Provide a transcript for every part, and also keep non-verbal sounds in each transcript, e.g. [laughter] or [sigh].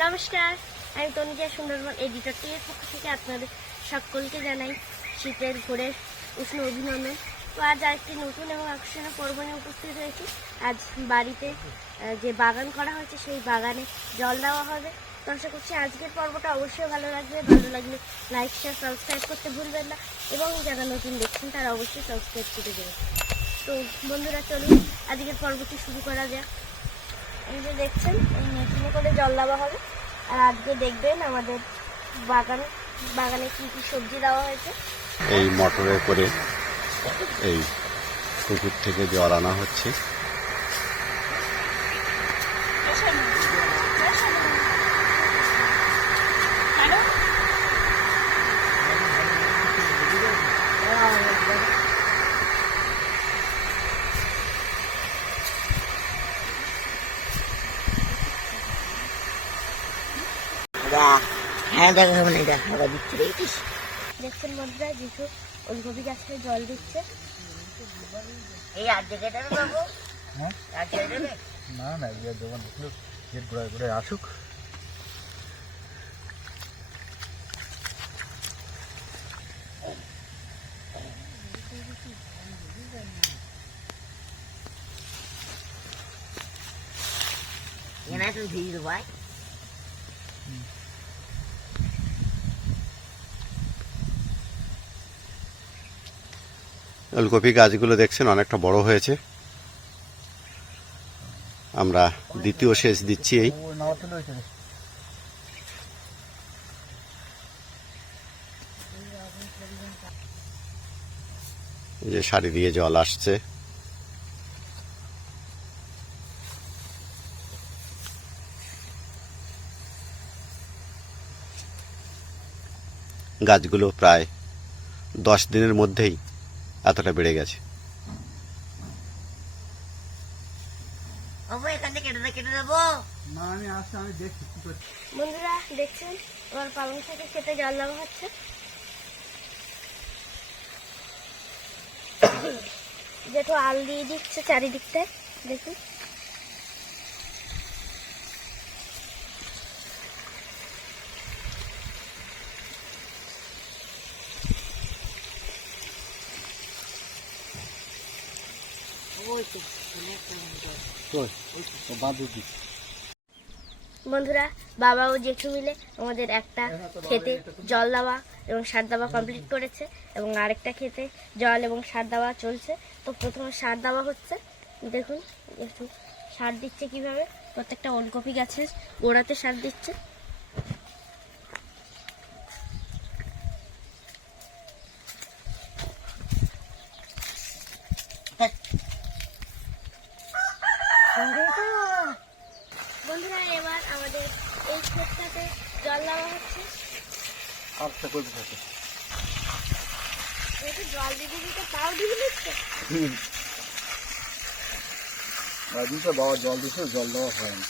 নমস্কার, আমি তনুজা সুন্দরবন এডিটর পক্ষ থেকে আপনাদের সকলকে জানাই শীতের ভোরের উষ্ণ অভিনন্দন। তো আজ আরেকটি নতুন এবং আকর্ষণীয় পর্ব নিয়ে উপস্থিত হয়েছি। আজ বাড়িতে যে বাগান করা হয়েছে সেই বাগানে জল দেওয়া হবে। তো আশা করছি আজকের পর্বটা অবশ্যই ভালো লাগবে। ভালো লাগলে লাইক শেয়ার সাবস্ক্রাইব করতে ভুলবেন না এবং যারা নতুন দেখছেন তারা অবশ্যই সাবস্ক্রাইব করে দেবেন। তো বন্ধুরা, চলুন আজকের পর্বটি শুরু করা যাক। এই যে দেখছেন, এই মেশিনে করে জল দেওয়া হবে। আর আজকে দেখবেন আমাদের বাগান, বাগানে কি কি সবজি দেওয়া হয়েছে। এই মোটরে করে এই পুকুর থেকে জল আনা হচ্ছে। হ্যাঁ দেখা হবে না এটা হাওয়া দিচ্ছে দেখেছিস দেখছেন বন্ধুরা কিছু ওলকপি গাছে জল দিচ্ছে। এই আর দেখে দেবে বাবু? হ্যাঁ? আর দেবে? না ইয়ে দেবো ভিজ দেবো আয়। ওলকপি গাছগুলো দেখছেন, অনেকটা বড় হয়েছে। আমরা দ্বিতীয় সেচ দিচ্ছি এই যে সারি দিয়ে জল আসছে। গাছগুলো প্রায় দশ দিনের মধ্যেই এতটা বেড়ে গেছে। বন্ধুরা দেখছেন? এবার পালং শাকের খেতে জল দেওয়া হচ্ছে। [coughs] যেটু আল দিয়ে দিচ্ছে চারিদিকটায় দেখুন ওই তো এখানে একটা জল। কই ও বাঁধু দি বন্ধুরা বাবা ও জেঠু মিলে আমাদের একটা খেতে জল দেওয়া এবং সার দেওয়া কমপ্লিট করেছে এবং আরেকটা খেতে জল এবং সার দেওয়া চলছে। তো প্রথমে সার দেওয়া হচ্ছে। দেখুন একটু সার দিচ্ছে কীভাবে? প্রত্যেকটা ওলকপি গাছের গোড়াতে সার দিচ্ছে বন্ধুরা এবার আমাদের এই ক্ষেতটাতে জল দেওয়া হচ্ছে আচ্ছা করবি থাকে বাবা জল দিছে জল দেওয়া হয় না।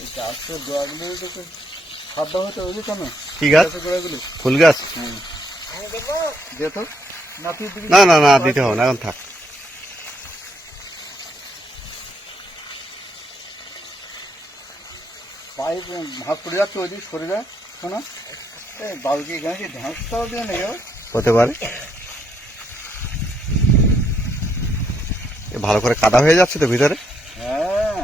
এই গাছের গোড়াগুলো তো খাদ দেওয়া হতো ওই কেন কি গাছ? গোড়াগুলো। ফুল গাছ? হ্যাঁ না না না দিতে হবে না এখন থাক। পাইপ ভাত পড়ে যাচ্ছে ওই দিক সরে যায় শোনা এই বাবুকে এখানে কি ঢাঁসটাও দিয়ে নেই? হতে পারে। ভালো করে কাদা হয়ে যাচ্ছে তো ভিতরে? হ্যাঁ।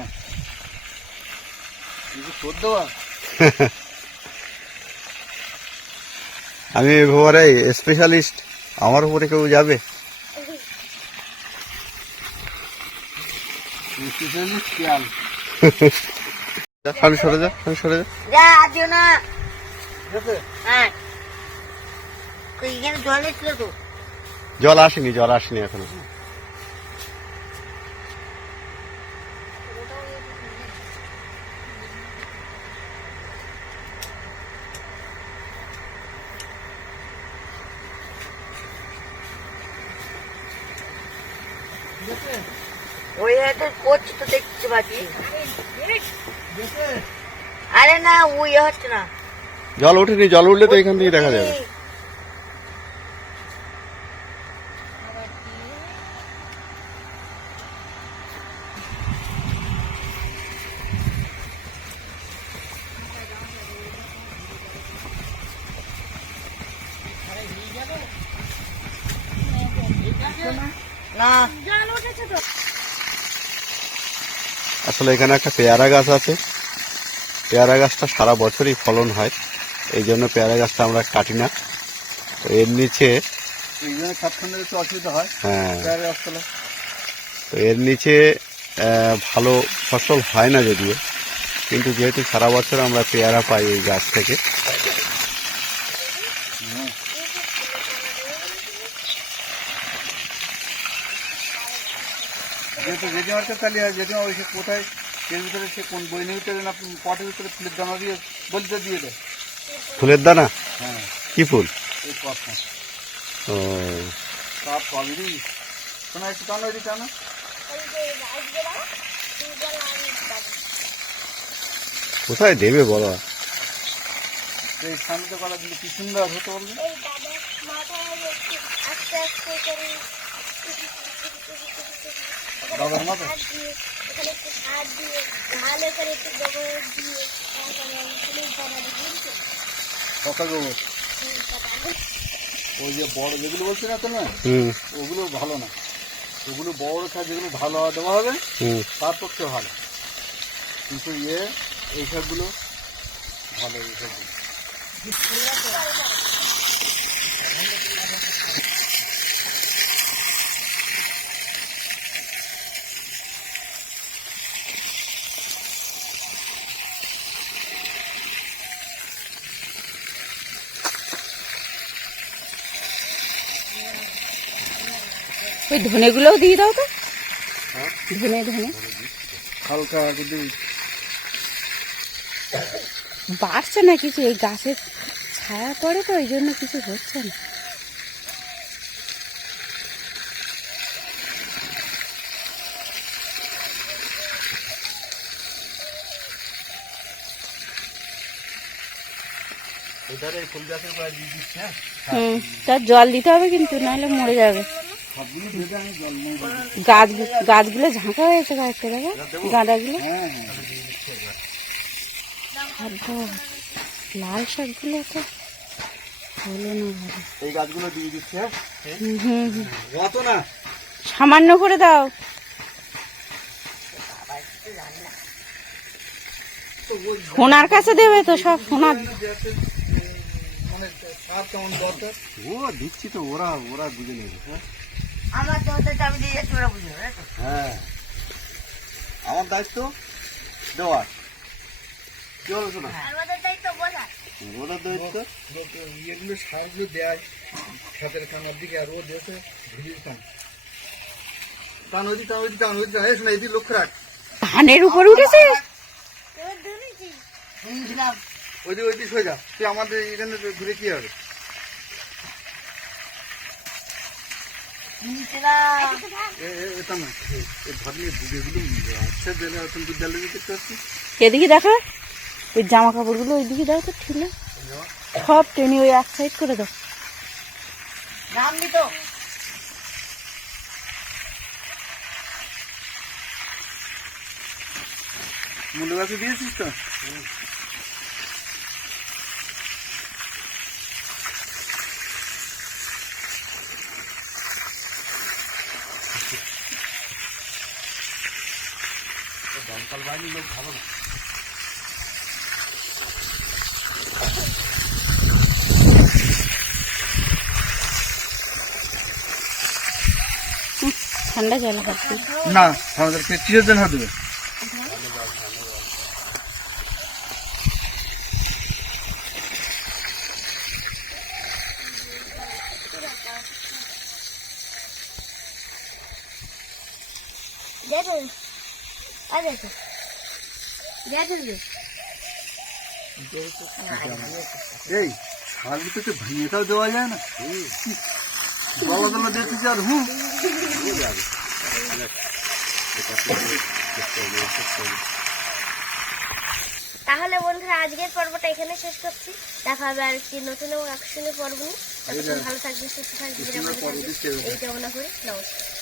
আমি এবারে স্পেশালিস্ট আমার উপরে কেউ যাবে? স্পেশালি খেয়াল যা, সামনে সরে যা সামনে সরে যা। যা না। হ্যাঁ। জল এসছিল তো? জল আসেনি জল আসেনি এখনও। ওই হাতে করছি তো দেখছি বাকি হ্যাঁ, আরে না ওই ইয়ে হচ্ছে না। জল ওঠেনি জল উঠলে তো এখান থেকে দেখা যাবে। না। আসলে এখানে একটা পেয়ারা গাছ আছে। পেয়ারা গাছটা সারা বছরই ফলন হয়। এই জন্য পেয়ারা গাছটা আমরা কাটি না। তো এর নিচে হয়। হ্যাঁ। তো এর নিচে ভালো ফসল হয় না যদিও। কিন্তু যেহেতু সারা বছর আমরা পেয়ারা পাই এই গাছ থেকে। যেহেতু জেঠিমার কাছে তাহলে হয় জেঠিমা ওই সে কোথায় এর ভিতরে সে কোন বই নিয়ে ভিতরে না পটের ভিতরে ফুলের দানা দিয়ে বলতে দিয়ে দেয়। ফুলের দানা? হ্যাঁ। কি ফুল? এই কথা ও। সব পাবি শোনা একটু টানো টানো। কোথায় দেবে বলো? এই সামনেতে করা কিন্তু কি সুন্দর হতে বলবে? করে দাদার মতো একটু গোবর। গোবর ওই যে বড় যেগুলো বলছি না তুমি ওগুলো ভালো না। ওগুলো বড় খায় যেগুলো ভালো দেওয়া হবে তার পক্ষে ভালো। কিন্তু ইয়ে এই সবগুলো ভালো এই ওই ধনেগুলোও দিয়ে দাও তো। ধনে ধনে। হালকা বাড়ছে না কিছু এই গাছের ছায়া পড়ে তো ওই জন্য কিছু হচ্ছে না। হ্যাঁ? তার জল দিতে হবে কিন্তু নাহলে মরে যাবে। গাছ গাছগুলো ঝাঁকা হয়েছে গাছটা দেখো? গাঁদাগুলো? লাল শাকগুলো তো হলো না। এই গাছগুলো দিয়ে দিচ্ছি। না। সামান্য করে দাও। সোনার কাছে দেবে তো সব সোনার। ও দিচ্ছি তো ওরা ওরা বুঝে নেবে হ্যাঁ? আমার দরজাটা আমি দিয়ে যাচ্ছি ওরা বুঝবে তাই তো? হ্যাঁ। আমার দায়িত্ব দেওয়ার। কি বলো শোনা? আমাদের দায়িত্ব বোঝা ওরা দায়িত্ব? ইয়েগুলো সারগুলো দেয় খেতের কানার দিকে আর ও দেশে ভিড়ির কান টান ওইদিকে টান ওইদিকে টান ওইদিকে। শোনা এদিকে লক্ষ্য রাখ। ধানের উপর উঠেছে? তোর ধরেছি শুনছিলাম ওইদিকে ওইদিকে সরে যা। তুই আমাদের এখানে ঘুরে কি হবে শুনছিলাম এ এ এটা না এ ধরলে যেগুলো আছে বেলে এখন বিদ্যালয়ে দেখতে পাচ্ছি এদিকে দেখো ওই জামা কাপড়গুলো ওইদিকে দাও তো ঠিলে সব টেনে ওই এক সাইড করে দাও। নাম দিত। মূল্য গাছে দিয়েছিস তো? ঠান্ডা জল খাচ্ছি। না আমাদেরকে কিসের জন্য দেবে দেখো দেখো। যে এই শাড়ি তো ভেঙেটাও দেওয়া যায় না। দলা দলা দেখেছি আর হুম? তাহলে বন্ধুরা, আজকের পর্বটা এখানে শেষ করছি। দেখা হবে আর কি নতুন এবং আকর্ষণীয় পর্ব নিয়ে। ভালো থাকবে সুস্থ থাকবে এই কামনা করি। নমস্কার।